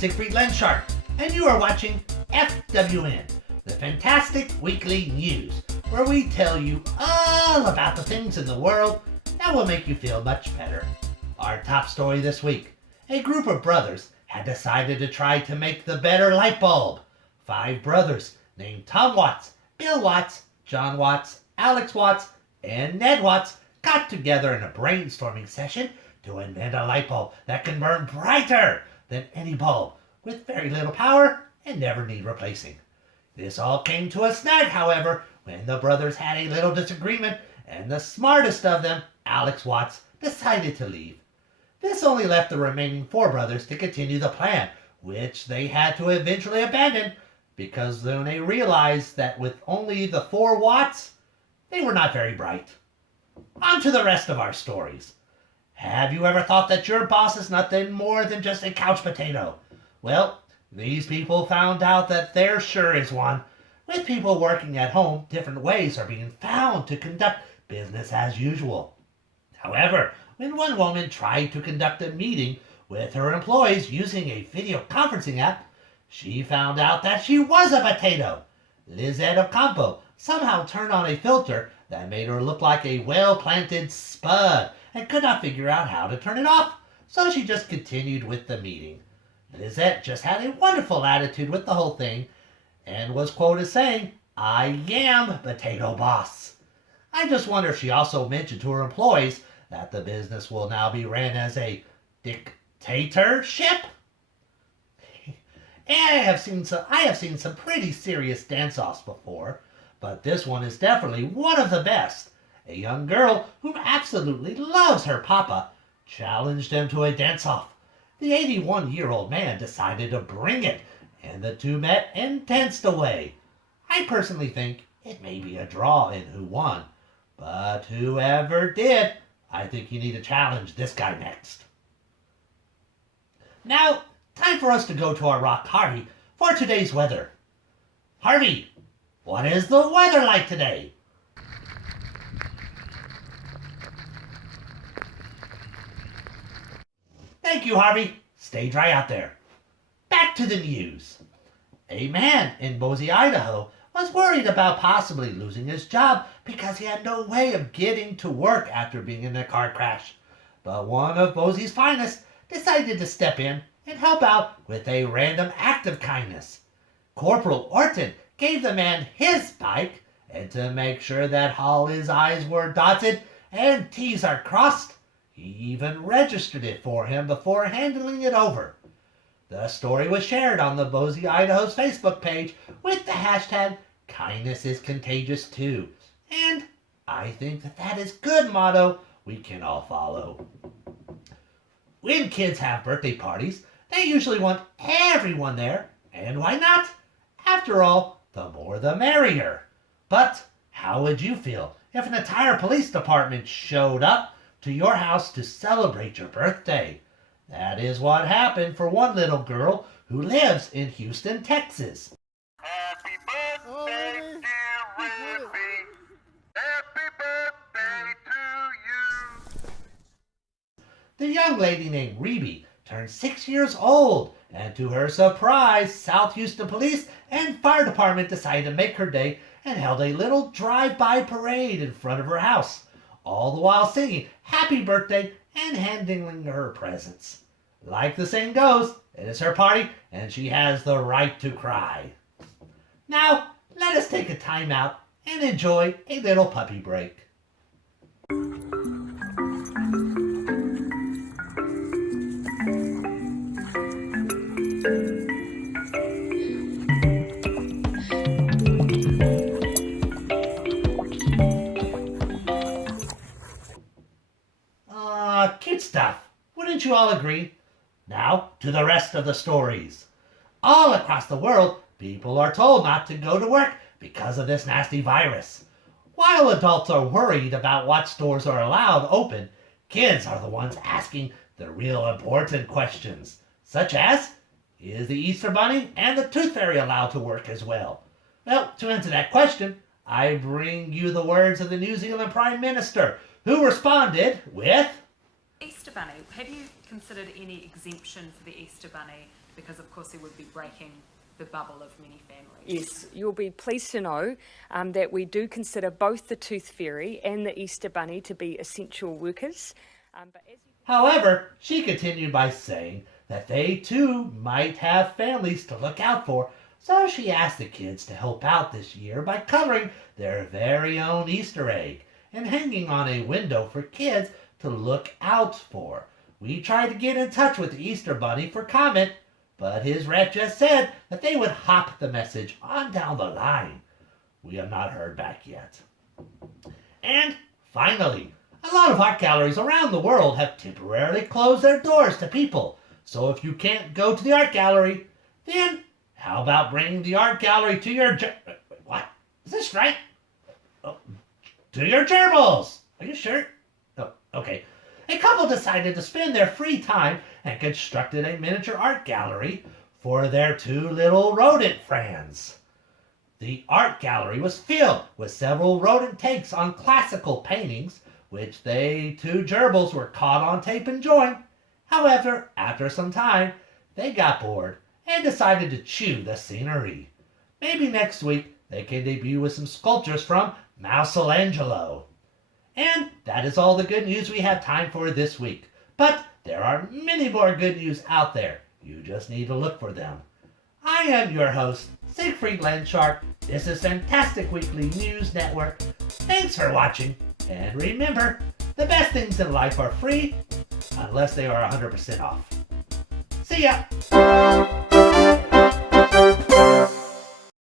Sigfried Landshark, and you are watching FWN, the fantastic weekly news, where we tell you all about the things in the world that will make you feel much better. Our top story this week: a group of brothers had decided to try to make the better light bulb. 5 brothers named Tom Watts, Bill Watts, John Watts, Alex Watts, and Ned Watts got together in a brainstorming session to invent a light bulb that can burn brighter than any bulb, with very little power and never need replacing. This all came to a snag, however, when the brothers had a little disagreement, and the smartest of them, Alex Watts, decided to leave. This only left the remaining 4 brothers to continue the plan, which they had to eventually abandon, because then they realized that with only the 4 Watts, they were not very bright. On to the rest of our stories. Have you ever thought that your boss is nothing more than just a couch potato? Well, these people found out that there sure is one. With people working at home, different ways are being found to conduct business as usual. However, when one woman tried to conduct a meeting with her employees using a video conferencing app, she found out that she was a potato. Lizette of Campo somehow turned on a filter that made her look like a well-planted spud and could not figure out how to turn it off, so she just continued with the meeting. Lizette just had a wonderful attitude with the whole thing and was quoted saying, "I am potato boss." I just wonder if she also mentioned to her employees that the business will now be ran as a dictatorship. And I have seen some pretty serious dance-offs before, but this one is definitely one of the best. A young girl who absolutely loves her papa challenged him to a dance-off. The 81-year-old man decided to bring it, and the two met and danced away. I personally think it may be a draw in who won, but whoever did, I think you need to challenge this guy next. Now, time for us to go to our rock Harvey for today's weather. Harvey, what is the weather like today? Thank you, Harvey. Stay dry out there. Back to the news. A man in Boise, Idaho was worried about possibly losing his job because he had no way of getting to work after being in a car crash. But one of Bosie's finest decided to step in and help out with a random act of kindness. Corporal Orton gave the man his bike, and to make sure that all his I's were dotted and T's are crossed, he even registered it for him before handing it over. The story was shared on the Boise, Idaho's Facebook page with the hashtag "Kindness is contagious too." And I think that is good motto we can all follow. When kids have birthday parties, they usually want everyone there, and why not? After all, the more the merrier. But how would you feel if an entire police department showed up to your house to celebrate your birthday? That is what happened for one little girl who lives in Houston, Texas. Happy birthday, dear Ruby. Happy birthday to you. The young lady named Rebe turned 6 years old, and to her surprise, South Houston Police and Fire Department decided to make her day and held a little drive-by parade in front of her house, all the while singing happy birthday and handing her presents. Like the saying goes, it is her party and she has the right to cry. Now, let us take a time out and enjoy a little puppy break. Cute stuff. Wouldn't you all agree? Now, to the rest of the stories. All across the world, people are told not to go to work because of this nasty virus. While adults are worried about what stores are allowed open, kids are the ones asking the real important questions, such as, is the Easter Bunny and the Tooth Fairy allowed to work as well? Well, to answer that question, I bring you the words of the New Zealand Prime Minister, who responded with, Easter Bunny, have you considered any exemption for the Easter Bunny because of course it would be breaking the bubble of many families. Yes, you'll be pleased to know that we do consider both the Tooth Fairy and the Easter Bunny to be essential workers. However, she continued by saying that they too might have families to look out for, so she asked the kids to help out this year by coloring their very own Easter egg and hanging on a window for kids to look out for. We tried to get in touch with the Easter Bunny for comment, but his rep just said that they would hop the message on down the line. We have not heard back yet. And finally, a lot of art galleries around the world have temporarily closed their doors to people. So if you can't go to the art gallery, then how about bringing the art gallery to your... What? Is this right? Oh, to your gerbils. Are you sure? Oh, okay. A couple decided to spend their free time and constructed a miniature art gallery for their two little rodent friends. The art gallery was filled with several rodent takes on classical paintings, which they two gerbils were caught on tape enjoying. However, after some time, they got bored and decided to chew the scenery. Maybe next week they can debut with some sculptures from Michelangelo. And that is all the good news we have time for this week. But there are many more good news out there. You just need to look for them. I am your host, Sigfried Landshark. This is Fantastic Weekly News Network. Thanks for watching. And remember, the best things in life are free, unless they are 100% off. See ya!